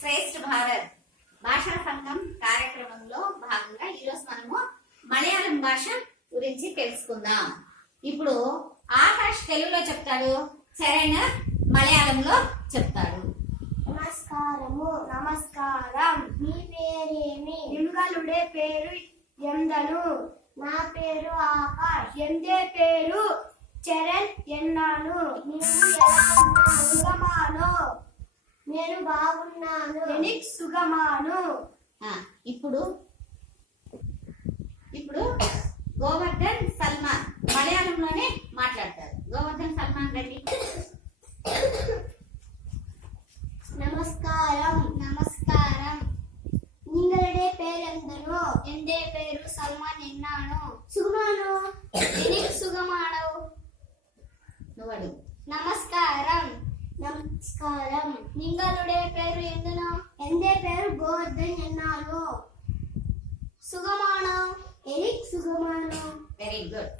శ్రేష్ఠ భారత్ భాషా సంఘం కార్యక్రమంలో భాగంగా ఈరోజు మనము మలయాళం భాష గురించి తెలుసుకుందాం. ఇప్పుడు ఆకాష్ తెలుగులో చెప్తాడు, చరణ్ మలయాళంలో చెప్తాడు. నమస్కారం. మీ పేరేమి? నింగలుడే పేరు ఎందను. నా పేరు ఆకాష్. ఎందే పేరు చరణ్ ఎన్నాను. నీవు ఎలా ఉన్నావు? సుగమాను. నేను బాగున్నాను. సుగమాను. ఇప్పుడు గోవర్ధన్ సల్మాన్ మలయాళంలోనే మాట్లాడతారు. గోవర్ధన్ సల్మాన్ రెడ్డి. నమస్కారం. నింగలుడే పేరెందను. ఎందే పేరు సల్మాన్ ఎన్నాను. సుగమాను. సుగమాను. నువ్వు అడుగు. నమస్కారం. నింగలుడే పేరు ఎందును. ఎందే పేరు గోవర్ధన్ ఎన్నాను. సుగమాను. సుగమాను. Very good.